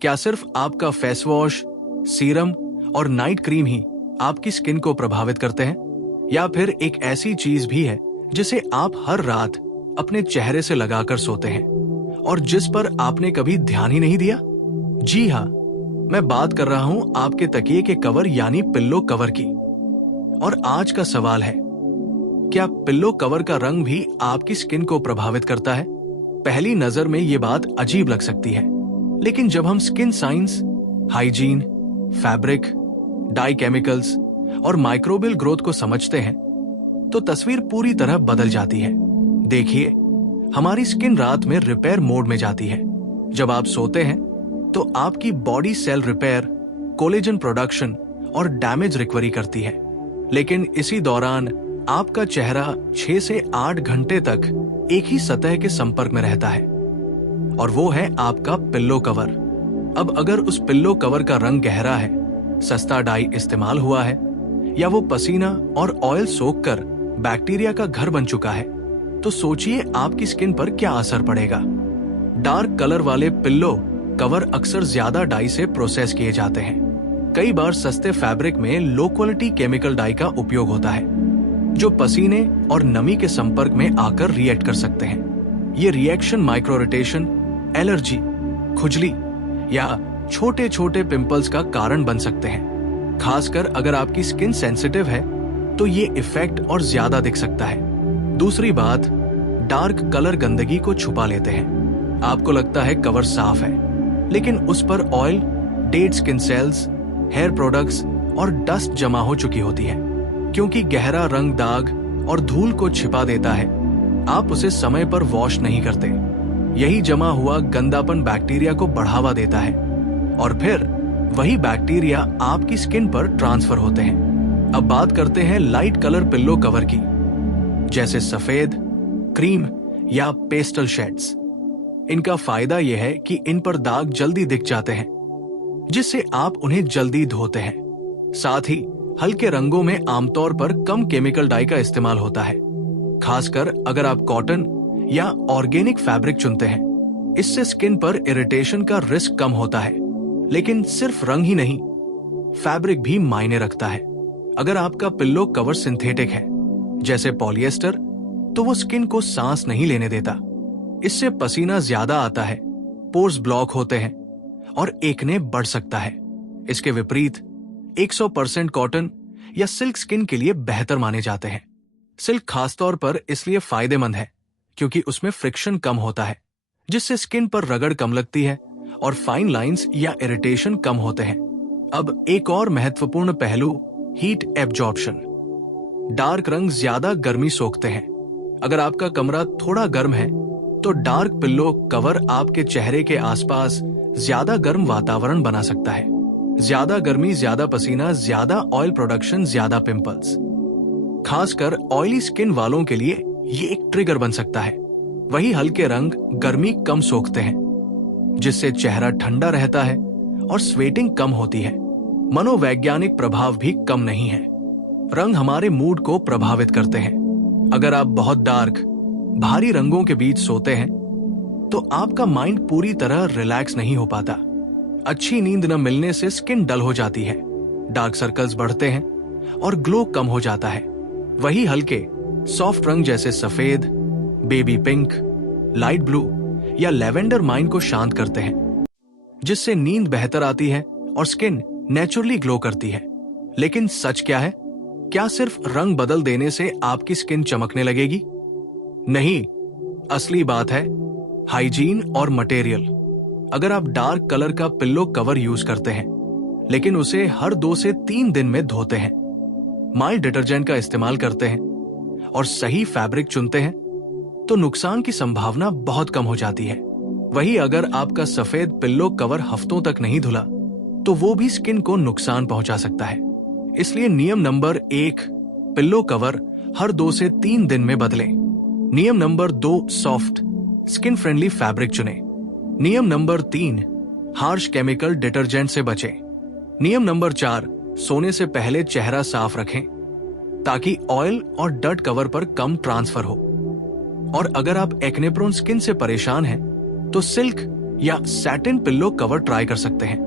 क्या सिर्फ आपका फेस वॉश, सीरम और नाइट क्रीम ही आपकी स्किन को प्रभावित करते हैं, या फिर एक ऐसी चीज भी है जिसे आप हर रात अपने चेहरे से लगाकर सोते हैं और जिस पर आपने कभी ध्यान ही नहीं दिया? जी हाँ, मैं बात कर रहा हूं आपके तकिए के कवर यानी पिल्लो कवर की। और आज का सवाल है, क्या पिल्लो कवर का रंग भी आपकी स्किन को प्रभावित करता है? पहली नजर में ये बात अजीब लग सकती है, लेकिन जब हम skin science, hygiene, fabric, dye chemicals और माइक्रोबियल ग्रोथ को समझते हैं तो तस्वीर पूरी तरह बदल जाती है। देखिए, हमारी स्किन रात में रिपेयर मोड में जाती है। जब आप सोते हैं तो आपकी body cell repair, collagen production और डैमेज रिकवरी करती है, लेकिन इसी दौरान आपका चेहरा 6 से 8 घंटे तक एक ही सतह के संपर्क में रहता है, और वो है आपका पिल्लो कवर। अब अगर उस पिल्लो कवर का रंग गहरा है, सस्ता डाई इस्तेमाल हुआ है, या वो पसीना और ऑयल सोखकर बैक्टीरिया का घर बन चुका है, तो सोचिए आपकी स्किन पर क्या असर पड़ेगा। डार्क कलर वाले पिल्लो कवर अक्सर ज्यादा डाई से प्रोसेस किए जाते हैं। कई बार सस्ते फैब्रिक में लो क्वालिटी केमिकल डाई का उपयोग होता है, जो पसीने और नमी के संपर्क में आकर रिएक्ट कर सकते हैं। ये रिएक्शन माइक्रो इरिटेशन, एलर्जी, खुजली या छोटे छोटे पिंपल्स का कारण बन सकते हैं। खासकर अगर आपकी स्किन सेंसिटिव है तो ये इफेक्ट और ज्यादा दिख सकता है। दूसरी बात, डार्क कलर गंदगी को छुपा लेते हैं। आपको लगता है कवर साफ है, लेकिन उस पर oil, dead skin cells, hair products और डस्ट जमा हो चुकी होती है। क्योंकि गहरा रंग दाग और धूल को छिपा देता है, आप उसे समय पर वॉश नहीं करते। यही जमा हुआ गंदापन बैक्टीरिया को बढ़ावा देता है और फिर वही बैक्टीरिया आपकी स्किन पर ट्रांसफर होते हैं। अब बात करते हैं लाइट कलर पिल्लो कवर की, जैसे सफेद, क्रीम या पेस्टल शेड्स। इनका फायदा यह है कि इन पर दाग जल्दी दिख जाते हैं, जिससे आप उन्हें जल्दी धोते हैं। साथ ही हल्के रंगों में आमतौर पर कम केमिकल डाई का इस्तेमाल होता है, खासकर अगर आप कॉटन या ऑर्गेनिक फैब्रिक चुनते हैं। इससे स्किन पर इरिटेशन का रिस्क कम होता है। लेकिन सिर्फ रंग ही नहीं, फैब्रिक भी मायने रखता है। अगर आपका पिल्लो कवर सिंथेटिक है, जैसे पॉलिएस्टर, तो वो स्किन को सांस नहीं लेने देता। इससे पसीना ज्यादा आता है, पोर्स ब्लॉक होते हैं और एक्ने बढ़ सकता है। इसके विपरीत 100% कॉटन या सिल्क स्किन के लिए बेहतर माने जाते हैं। सिल्क खासतौर पर इसलिए फायदेमंद है क्योंकि उसमें फ्रिक्शन कम होता है, जिससे स्किन पर रगड़ कम लगती है और फाइन लाइंस या इरिटेशन कम होते हैं। अब एक और महत्वपूर्ण पहलू, हीट एब्जॉर्प्शन। डार्क रंग ज्यादा गर्मी सोखते हैं। अगर आपका कमरा थोड़ा गर्म है तो डार्क पिल्लो कवर आपके चेहरे के आसपास ज्यादा गर्म वातावरण बना सकता है। ज्यादा गर्मी, ज्यादा पसीना, ज्यादा ऑयल प्रोडक्शन, ज्यादा पिंपल्स। खासकर ऑयली स्किन वालों के लिए ये एक ट्रिगर बन सकता है। वही हल्के रंग गर्मी कम सोखते हैं, जिससे चेहरा ठंडा रहता है और स्वेटिंग कम होती है। मनोवैज्ञानिक प्रभाव भी कम नहीं है। रंग हमारे मूड को प्रभावित करते हैं। अगर आप बहुत डार्क, भारी रंगों के बीच सोते हैं तो आपका माइंड पूरी तरह रिलैक्स नहीं हो पाता। अच्छी नींद न मिलने से स्किन डल हो जाती है, डार्क सर्कल्स बढ़ते हैं और ग्लो कम हो जाता है। वही हल्के सॉफ्ट रंग जैसे सफेद, बेबी पिंक, लाइट ब्लू या लेवेंडर माइंड को शांत करते हैं, जिससे नींद बेहतर आती है और स्किन नेचुरली ग्लो करती है। लेकिन सच क्या है? क्या सिर्फ रंग बदल देने से आपकी स्किन चमकने लगेगी? नहीं, असली बात है हाइजीन और मटेरियल। अगर आप डार्क कलर का पिल्लो कवर यूज करते हैं, लेकिन उसे हर 2 से 3 दिन में धोते हैं, माइल्ड डिटर्जेंट का इस्तेमाल करते हैं और सही फैब्रिक चुनते हैं, तो नुकसान की संभावना बहुत कम हो जाती है। वही अगर आपका सफेद पिल्लो कवर हफ्तों तक नहीं धुला, तो वो भी स्किन को नुकसान पहुंचा सकता है। इसलिए नियम नंबर 1, पिल्लो कवर हर 2 से 3 दिन में बदलें। नियम number 2, soft skin friendly fabric चुनें। नियम नंबर 3, हार्श केमिकल डिटर्जेंट से बचें। नियम नंबर 4, सोने से पहले चेहरा साफ रखें ताकि ऑयल और डर्ट कवर पर कम ट्रांसफर हो। और अगर आप एक्ने प्रोन स्किन से परेशान हैं, तो सिल्क या सैटिन पिल्लो कवर ट्राई कर सकते हैं,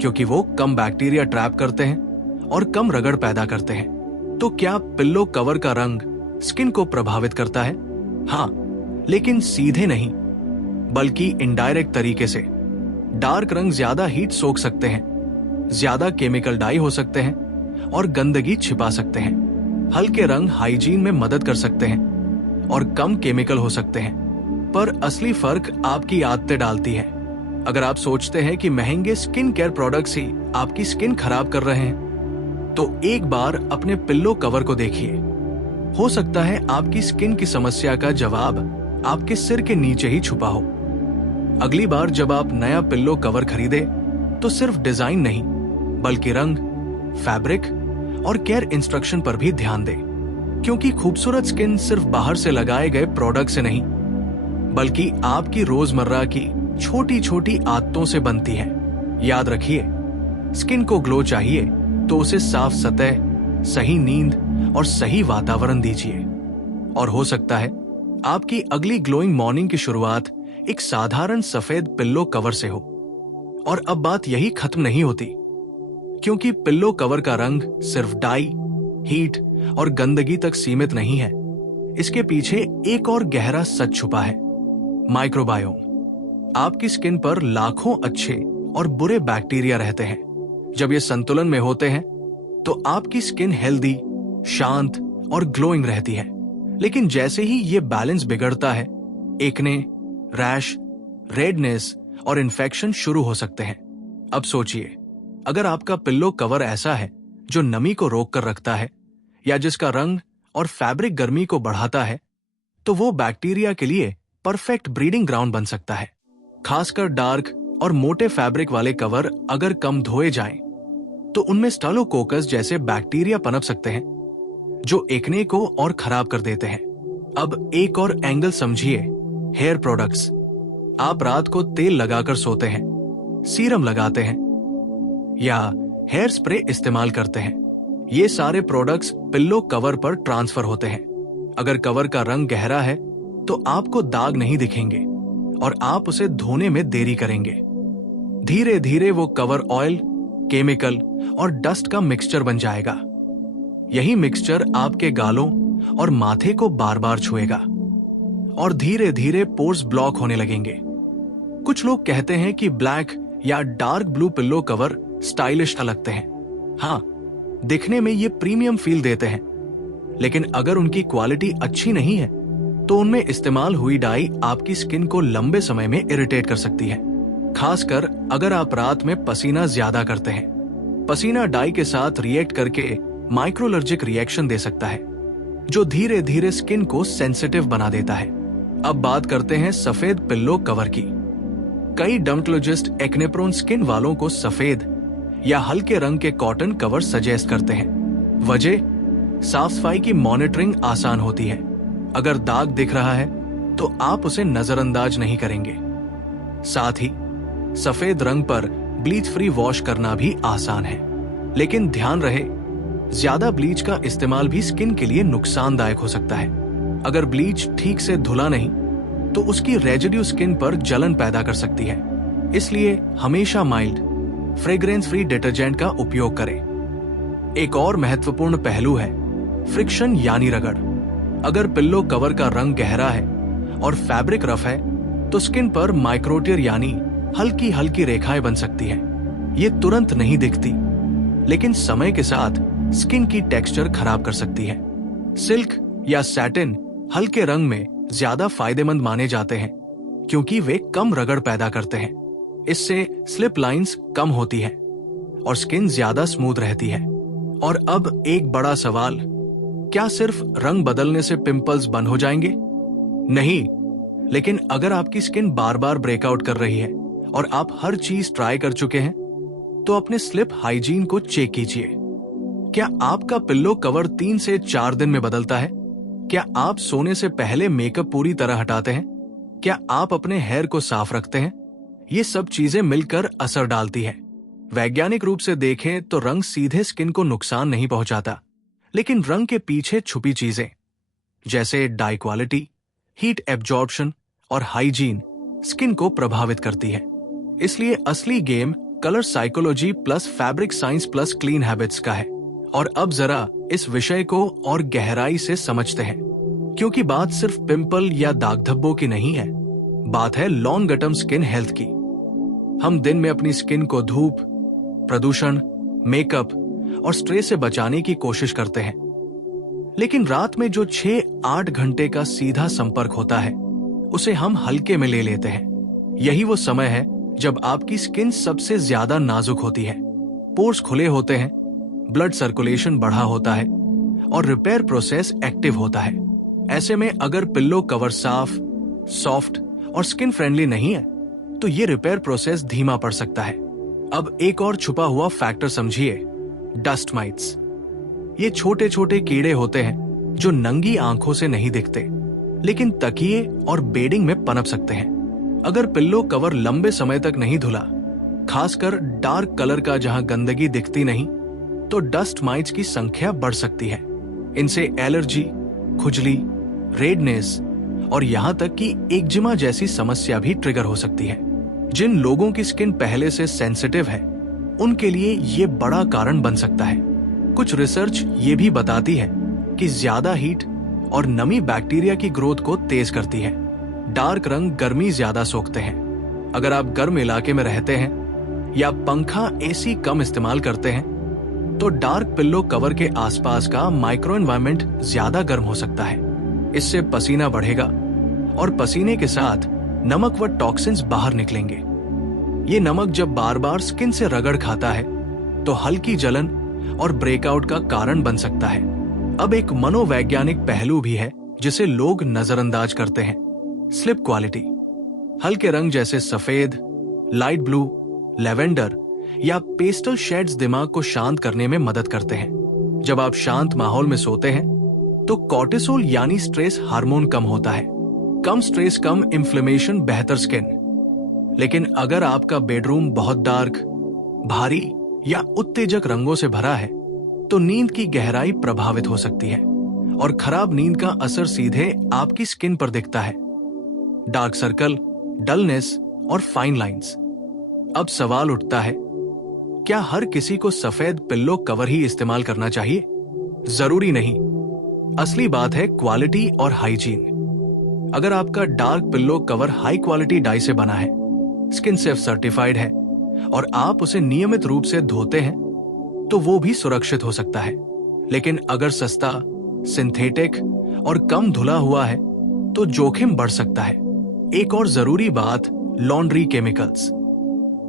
क्योंकि वो कम बैक्टीरिया ट्रैप करते हैं और कम रगड़ पैदा करते हैं। तो क्या पिल्लो कवर का रंग स्किन को प्रभावित करता है? हाँ, लेकिन सीधे नहीं, बल्कि इनडायरेक्ट तरीके से। डार्क रंग ज्यादा हीट सोख सकते हैं, ज्यादा केमिकल डाई हो सकते हैं और गंदगी छिपा सकते हैं। हल्के रंग हाइजीन में मदद कर सकते हैं और कम केमिकल हो सकते हैं। पर असली फर्क आपकी आदतें डालती है। अगर आप सोचते हैं कि महंगे स्किन केयर प्रोडक्ट्स ही आपकी स्किन खराब कर रहे हैं, तो एक बार अपने पिल्लो कवर को देखिए। हो सकता है आपकी स्किन की समस्या का जवाब आपके सिर के नीचे ही छुपा हो। अगली बार जब आप नया पिल्लो कवर खरीदे, तो सिर्फ डिजाइन नहीं, बल्कि रंग, फैब्रिक और केयर इंस्ट्रक्शन पर भी ध्यान दें, क्योंकि खूबसूरत स्किन सिर्फ बाहर से लगाए गए प्रोडक्ट से नहीं, बल्कि आपकी रोजमर्रा की छोटी छोटी आदतों से बनती है। याद रखिए, स्किन को ग्लो चाहिए तो उसे साफ सतह, सही नींद और सही वातावरण दीजिए। और हो सकता है आपकी अगली ग्लोइंग मॉर्निंग की शुरुआत एक साधारण सफेद पिल्लो कवर से हो। और अब बात यही खत्म नहीं होती, क्योंकि पिल्लो कवर का रंग सिर्फ डाई, हीट और गंदगी तक सीमित नहीं है। इसके पीछे एक और गहरा सच छुपा है, माइक्रोबायोम। आपकी स्किन पर लाखों अच्छे और बुरे बैक्टीरिया रहते हैं। जब ये संतुलन में होते हैं, तो आपकी स्किन हेल्दी, शांत और ग्लोइंग रहती है। लेकिन जैसे ही ये बैलेंस बिगड़ता है, एक्ने, रैश, रेडनेस और इन्फेक्शन शुरू हो सकते हैं। अब सोचिए, अगर आपका पिल्लो कवर ऐसा है जो नमी को रोक कर रखता है, या जिसका रंग और फैब्रिक गर्मी को बढ़ाता है, तो वो बैक्टीरिया के लिए परफेक्ट ब्रीडिंग ग्राउंड बन सकता है। खासकर डार्क और मोटे फैब्रिक वाले कवर अगर कम धोए जाएं, तो उनमें स्टालोकोकस जैसे बैक्टीरिया पनप सकते हैं, जो एक्ने को और खराब कर देते हैं। अब एक और एंगल समझिए, हेयर प्रोडक्ट्स। आप रात को तेल लगाकर सोते हैं, सीरम लगाते हैं या हेयर स्प्रे इस्तेमाल करते हैं। ये सारे प्रोडक्ट्स पिल्लो कवर पर ट्रांसफर होते हैं। अगर कवर का रंग गहरा है, तो आपको दाग नहीं दिखेंगे और आप उसे धोने में देरी करेंगे। धीरे धीरे वो कवर ऑयल, केमिकल और डस्ट का मिक्सचर बन जाएगा। यही मिक्सचर आपके गालों और माथे को बार बार छुएगा और धीरे धीरे पोर्स ब्लॉक होने लगेंगे। कुछ लोग कहते हैं कि ब्लैक या dark blue pillow cover stylish लगते हैं। हाँ, दिखने में ये प्रीमियम फील देते हैं, लेकिन अगर उनकी क्वालिटी अच्छी नहीं है, तो उनमें इस्तेमाल हुई डाई आपकी स्किन को लंबे समय में इरिटेट कर सकती है। खासकर अगर आप रात में पसीना ज्यादा करते हैं। पसीना डाई के साथ रिएक्ट करके माइक्रोलर्जिक रिएक्शन दे सकता है, जो धीरे धीरे स्किन को सेंसिटिव बना देता है। अब बात करते हैं सफेद पिल्लो कवर की। कई डर्मेटोलॉजिस्ट एक्ने प्रोन स्किन वालों को सफेद या हल्के रंग के कॉटन कवर सजेस्ट करते हैं। वजह, साफ सफाई की मॉनिटरिंग आसान होती है। अगर दाग दिख रहा है, तो आप उसे नजरअंदाज नहीं करेंगे। साथ ही सफेद रंग पर ब्लीच फ्री वॉश करना भी आसान है। लेकिन ध्यान रहे, ज्यादा ब्लीच का इस्तेमाल भी स्किन के लिए नुकसानदायक हो सकता है। अगर ब्लीच ठीक से धुला नहीं, तो उसकी रेजिड्यू स्किन पर जलन पैदा कर सकती है। इसलिए हमेशा माइल्ड, फ्रेग्रेंस फ्री डिटर्जेंट का उपयोग करें। एक और महत्वपूर्ण पहलू है फ्रिक्शन यानी रगड़। अगर पिल्लो कवर का रंग गहरा है और फैब्रिक रफ है, तो स्किन पर माइक्रोटियर यानी हल्की हल्की रेखाएं बन सकती हैं। ये तुरंत नहीं दिखती, लेकिन समय के साथ स्किन की टेक्सचर खराब कर सकती है। सिल्क या सैटिन हल्के रंग में ज्यादा फायदेमंद माने जाते हैं, क्योंकि वे कम रगड़ पैदा करते हैं। इससे स्लिप लाइंस कम होती है और स्किन ज्यादा स्मूथ रहती है। और अब एक बड़ा सवाल, क्या सिर्फ रंग बदलने से पिंपल्स बंद हो जाएंगे? नहीं, लेकिन अगर आपकी स्किन बार बार ब्रेकआउट कर रही है और आप हर चीज ट्राई कर चुके हैं, तो अपने स्लिप हाइजीन को चेक कीजिए। क्या आपका पिल्लो कवर 3 से 4 दिन में बदलता है? क्या आप सोने से पहले मेकअप पूरी तरह हटाते हैं? क्या आप अपने हेयर को साफ रखते हैं? ये सब चीजें मिलकर असर डालती है। वैज्ञानिक रूप से देखें तो रंग सीधे स्किन को नुकसान नहीं पहुंचाता, लेकिन रंग के पीछे छुपी चीजें, जैसे डाई क्वालिटी, हीट एब्जॉर्प्शन और हाइजीन, स्किन को प्रभावित करती है। इसलिए असली game colour psychology plus fabric science plus clean habits का है। और अब जरा इस विषय को और गहराई से समझते हैं, क्योंकि बात सिर्फ पिंपल या दाग धब्बों की नहीं है, बात है लॉन्ग टर्म स्किन हेल्थ की। हम दिन में अपनी स्किन को धूप, प्रदूषण, मेकअप और स्ट्रेस से बचाने की कोशिश करते हैं, लेकिन रात में जो 6-8 घंटे का सीधा संपर्क होता है उसे हम हल्के में ले लेते हैं। यही वो समय है जब आपकी स्किन सबसे ज्यादा नाजुक होती है, पोर्स खुले होते हैं, ब्लड सर्कुलेशन बढ़ा होता है और रिपेयर प्रोसेस एक्टिव होता है। ऐसे में अगर पिल्लो कवर साफ, सॉफ्ट और स्किन फ्रेंडली नहीं है तो ये रिपेयर प्रोसेस धीमा पड़ सकता है। अब एक और छुपा हुआ फैक्टर समझिए, डस्ट माइट्स। ये छोटे छोटे कीड़े होते हैं जो नंगी आंखों से नहीं दिखते, लेकिन तकिए और बेडिंग में पनप सकते हैं। अगर पिल्लो कवर लंबे समय तक नहीं धुला, खासकर डार्क कलर का जहां गंदगी दिखती नहीं, तो डस्ट माइट्स की संख्या बढ़ सकती है। इनसे एलर्जी, खुजली, रेडनेस और यहां तक कि एक्जिमा जैसी समस्या भी ट्रिगर हो सकती है। जिन लोगों की स्किन पहले से सेंसिटिव है, उनके लिए ये बड़ा कारण बन सकता है। कुछ रिसर्च ये भी बताती है कि ज्यादा हीट और नमी बैक्टीरिया की ग्रोथ को तेज करती है। डार्क रंग गर्मी ज्यादा सोखते हैं। अगर आप गर्म इलाके में रहते हैं या पंखा, एसी कम इस्तेमाल करते हैं, तो डार्क पिल्लो कवर के आसपास का माइक्रो एनवायरनमेंट ज्यादा गर्म हो सकता है। इससे पसीना बढ़ेगा और पसीने के साथ नमक व टॉक्सिन्स बाहर निकलेंगे। ये नमक जब बार बार स्किन से रगड़ खाता है तो हल्की जलन और ब्रेकआउट का कारण बन सकता है। अब एक मनोवैज्ञानिक पहलू भी है जिसे लोग नजरअंदाज करते हैं, स्लिप क्वालिटी। हल्के रंग जैसे सफेद, लाइट ब्लू, लेवेंडर या पेस्टल शेड्स दिमाग को शांत करने में मदद करते हैं। जब आप शांत माहौल में सोते हैं तो कॉर्टिसोल यानी स्ट्रेस हार्मोन कम होता है। कम स्ट्रेस, कम इन्फ्लेमेशन, बेहतर स्किन। लेकिन अगर आपका बेडरूम बहुत डार्क, भारी या उत्तेजक रंगों से भरा है तो नींद की गहराई प्रभावित हो सकती है और खराब नींद का असर सीधे आपकी स्किन पर दिखता है। डार्क सर्कल, डलनेस और फाइन लाइंस। अब सवाल उठता है, क्या हर किसी को सफेद पिल्लो कवर ही इस्तेमाल करना चाहिए? जरूरी नहीं। असली बात है क्वालिटी और हाइजीन। अगर आपका dark pillow cover high quality dye से बना है, स्किन सेफ सर्टिफाइड है और आप उसे नियमित रूप से धोते हैं, तो वो भी सुरक्षित हो सकता है। लेकिन अगर सस्ता, सिंथेटिक और कम धुला हुआ है तो जोखिम बढ़ सकता है। एक और जरूरी बात, लॉन्ड्री केमिकल्स।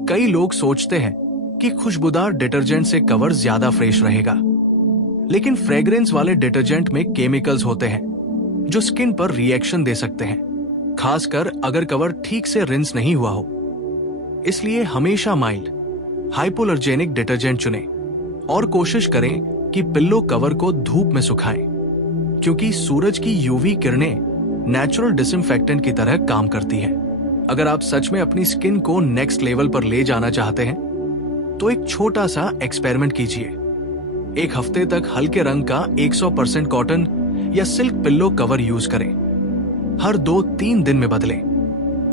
कई लोग सोचते हैं कि खुशबूदार डिटर्जेंट से कवर ज्यादा फ्रेश रहेगा, लेकिन फ्रेग्रेंस वाले डिटर्जेंट में केमिकल्स होते हैं जो स्किन पर रिएक्शन दे सकते हैं, खासकर अगर कवर ठीक से रिंस नहीं हुआ हो। इसलिए हमेशा माइल्ड, हाइपोअलर्जेनिक डिटर्जेंट चुनें और कोशिश करें कि पिल्लो कवर को धूप में सुखाएं, क्योंकि सूरज की यूवी किरणें नेचुरल डिसइंफेक्टेंट की तरह काम करती हैं। अगर आप सच में अपनी स्किन को नेक्स्ट लेवल पर ले जाना चाहते हैं तो एक छोटा सा एक्सपेरिमेंट कीजिए। एक हफ्ते तक हल्के रंग का 100% कॉटन या सिल्क पिल्लो कवर यूज करें। हर 2-3 दिन में बदलें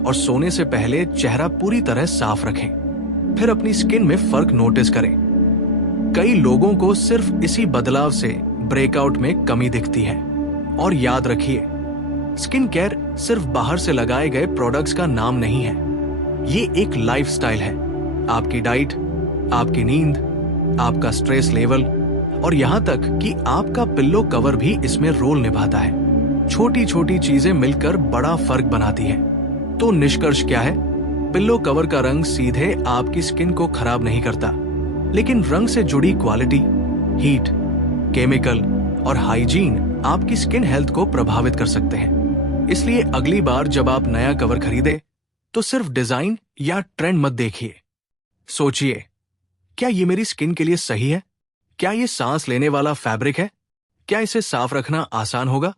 और सोने से पहले चेहरा पूरी तरह साफ रखें। फिर अपनी स्किन में फर्क नोटिस करें। कई लोगों को सिर्फ इसी बदलाव से ब्रेकआउट में कमी दिखती है। और याद रखिए, स्किन केयर सिर्फ बाहर से लगाए गए प्रोडक्ट्स का नाम नहीं है। ये एक लाइफस्टाइल है। आपकी डाइट, आपकी नींद, आपका स्ट्रेस लेवल और यहां तक कि आपका पिल्लो कवर भी इसमें रोल निभाता है। छोटी छोटी चीजें मिलकर बड़ा फर्क बनाती है। तो निष्कर्ष क्या है? पिल्लो कवर का रंग सीधे आपकी स्किन को खराब नहीं करता, लेकिन रंग से जुड़ी क्वालिटी, हीट, केमिकल और हाइजीन आपकी स्किन हेल्थ को प्रभावित कर सकते हैं। इसलिए अगली बार जब आप नया कवर खरीदे तो सिर्फ डिजाइन या ट्रेंड मत देखिए। सोचिए, क्या ये मेरी स्किन के लिए सही है? क्या ये सांस लेने वाला फैब्रिक है? क्या इसे साफ रखना आसान होगा?